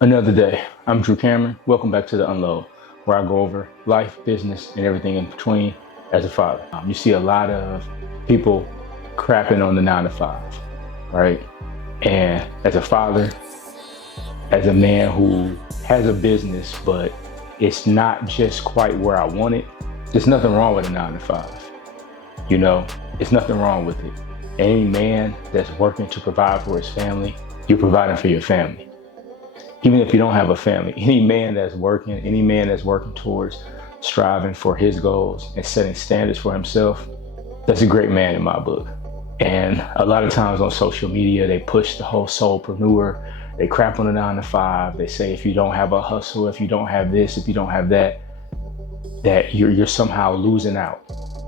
Another day. I'm Drew Cameron. Welcome back to The Unload, where I go over life, business, and everything in between as a father. You see a lot of people crapping on the 9 to 5, right? And as a father, as a man who has a business, but it's not just quite where I want it, there's nothing wrong with a 9 to 5. It's nothing wrong with it. Any man that's working to provide for his family, you're providing for your family. Even if you don't have a family, any man that's working towards striving for his goals and setting standards for himself, that's a great man in my book. And a lot of times on social media, they push the whole soulpreneur. They crap on the 9 to 5. They say if you don't have a hustle, if you don't have this, if you don't have that, that you're somehow losing out.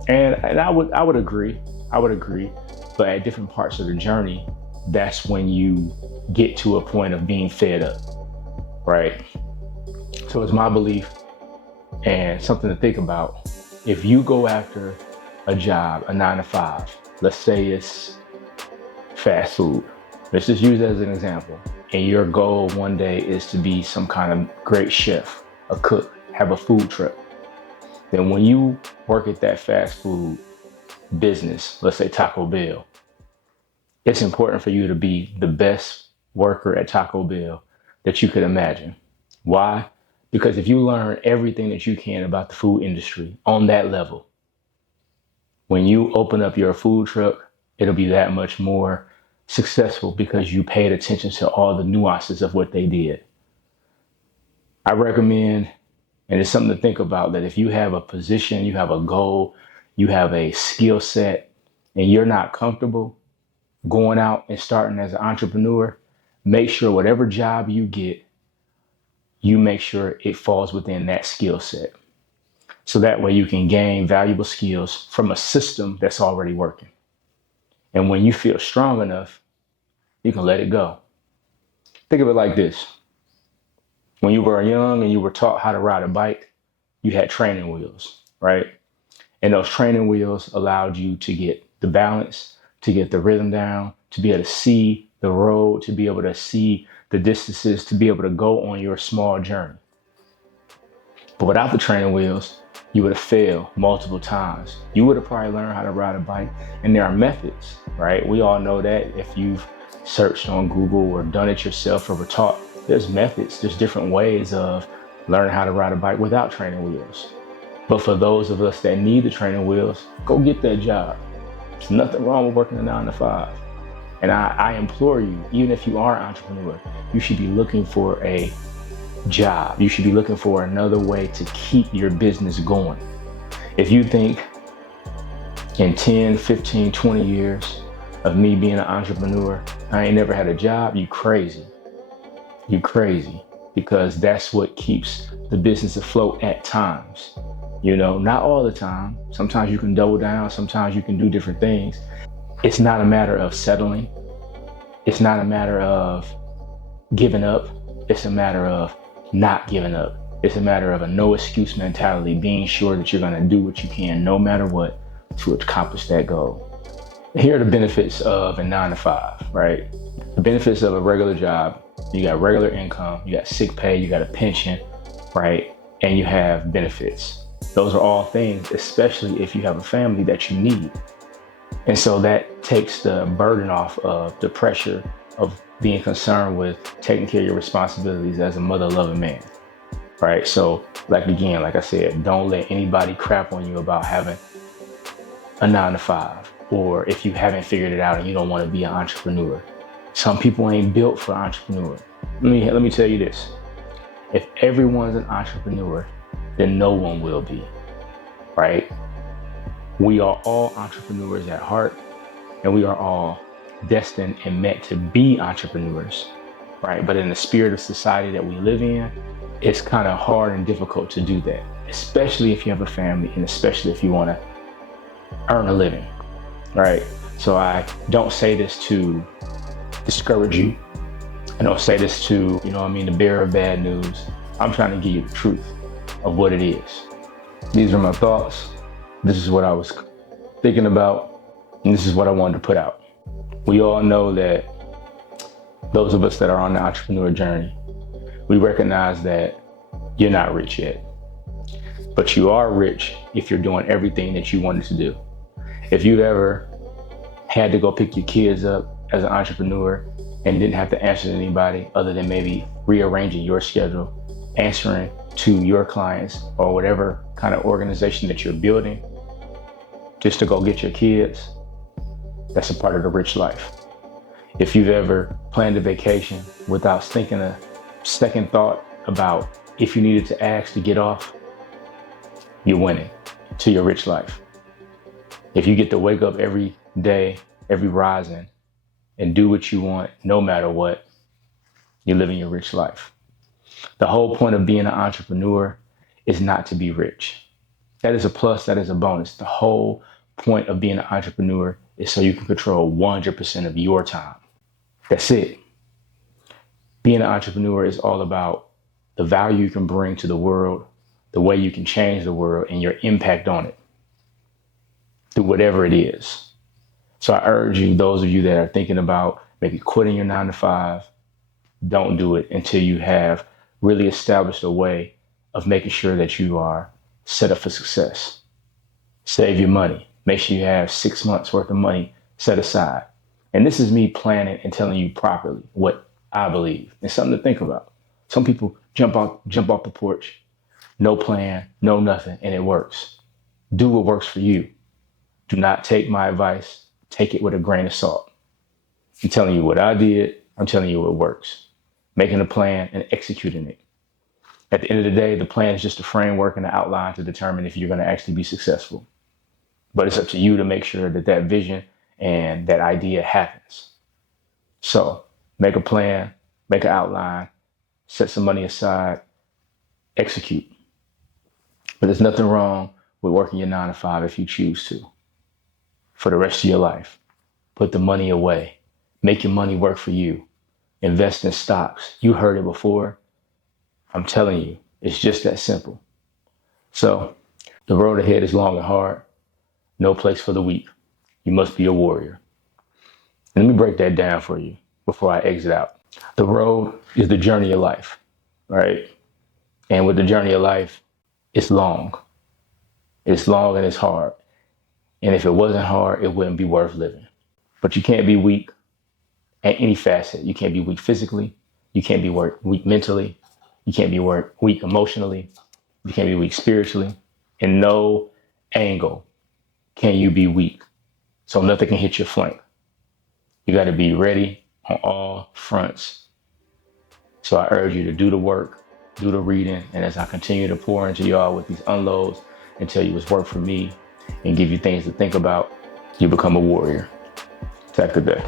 And I would agree. But at different parts of the journey, that's when you get to a point of being fed up. Right? So it's my belief and something to think about. If you go after a job, a 9 to 5, let's say it's fast food. Let's just use it as an example. And your goal one day is to be some kind of great chef, a cook, have a food truck. Then when you work at that fast food business, let's say Taco Bell, it's important for you to be the best worker at Taco Bell that you could imagine. Why? Because if you learn everything that you can about the food industry on that level, when you open up your food truck, it'll be that much more successful because you paid attention to all the nuances of what they did. I recommend, and it's something to think about, that if you have a position, you have a goal, you have a skill set, and you're not comfortable going out and starting as an entrepreneur, make sure whatever job you get, you make sure it falls within that skill set. So that way you can gain valuable skills from a system that's already working. And when you feel strong enough, you can let it go. Think of it like this. When you were young and you were taught how to ride a bike, you had training wheels, right? And those training wheels allowed you to get the balance, to get the rhythm down, to be able to see the road, to be able to see the distances, to be able to go on your small journey. But without the training wheels, you would have failed multiple times. You would have probably learned how to ride a bike. And there are methods, right? We all know that if you've searched on Google or done it yourself or were taught, there's methods, there's different ways of learning how to ride a bike without training wheels. But for those of us that need the training wheels, go get that job. There's nothing wrong with working a 9 to 5. And I implore you, even if you are an entrepreneur, you should be looking for a job. You should be looking for another way to keep your business going. If you think in 10, 15, 20 years of me being an entrepreneur, I ain't never had a job, you crazy. You crazy. Because that's what keeps the business afloat at times. Not all the time. Sometimes you can double down. Sometimes you can do different things. It's not a matter of settling. It's not a matter of giving up. It's a matter of not giving up. It's a matter of a no excuse mentality, being sure that you're going to do what you can, no matter what, to accomplish that goal. Here are the benefits of a 9 to 5, right? The benefits of a regular job: you got regular income, you got sick pay, you got a pension, right? And you have benefits. Those are all things, especially if you have a family, that you need. And so that takes the burden off of the pressure of being concerned with taking care of your responsibilities as a mother-loving man, right? So like I said, don't let anybody crap on you about having a 9 to 5, or if you haven't figured it out and you don't want to be an entrepreneur. Some people ain't built for entrepreneur. Let me tell you this. If everyone's an entrepreneur, then no one will be, right? We are all entrepreneurs at heart, and we are all destined and meant to be entrepreneurs, right? But in the spirit of society that we live in, it's kind of hard and difficult to do that, especially if you have a family and especially if you want to earn a living, right? So I don't say this to discourage you. I don't say this to, the bearer of bad news. I'm trying to give you the truth of what it is. These are my thoughts. This is what I was thinking about, and this is what I wanted to put out. We all know that those of us that are on the entrepreneur journey, we recognize that you're not rich yet, but you are rich if you're doing everything that you wanted to do. If you've ever had to go pick your kids up as an entrepreneur and didn't have to answer to anybody other than maybe rearranging your schedule, answering to your clients or whatever kind of organization that you're building just to go get your kids, that's a part of the rich life. If you've ever planned a vacation without thinking a second thought about if you needed to ask to get off, you're winning to your rich life. If you get to wake up every day, every rising, and do what you want, no matter what, you're living your rich life. The whole point of being an entrepreneur is not to be rich. That is a plus, that is a bonus. The whole point of being an entrepreneur is so you can control 100% of your time. That's it. Being an entrepreneur is all about the value you can bring to the world, the way you can change the world, and your impact on it through whatever it is. So I urge you, those of you that are thinking about maybe quitting your 9-to-5, don't do it until you have really established a way of making sure that you are set up for success. Save your money. Make sure you have 6 months worth of money set aside. And this is me planning and telling you properly what I believe. It's something to think about. Some people jump off the porch, no plan, no nothing, and it works. Do what works for you. Do not take my advice. Take it with a grain of salt. I'm telling you what I did. I'm telling you what works. Making a plan and executing it. At the end of the day, the plan is just a framework and an outline to determine if you're going to actually be successful. But it's up to you to make sure that that vision and that idea happens. So make a plan, make an outline, set some money aside, execute. But there's nothing wrong with working your 9-to-5 if you choose to. For the rest of your life, put the money away. Make your money work for you. Invest in stocks. You heard it before. I'm telling you, it's just that simple. So the road ahead is long and hard. No place for the weak. You must be a warrior. And let me break that down for you before I exit out. The road is the journey of life, right? And with the journey of life, it's long. It's long and it's hard. And if it wasn't hard, it wouldn't be worth living. But you can't be weak at any facet. You can't be weak physically. You can't be weak mentally. You can't be weak emotionally. You can't be weak spiritually. In no angle can you be weak. So nothing can hit your flank. You got to be ready on all fronts. So I urge you to do the work, do the reading. And as I continue to pour into y'all with these unloads and tell you what's worked for me, and give you things to think about, you become a warrior. Take the day.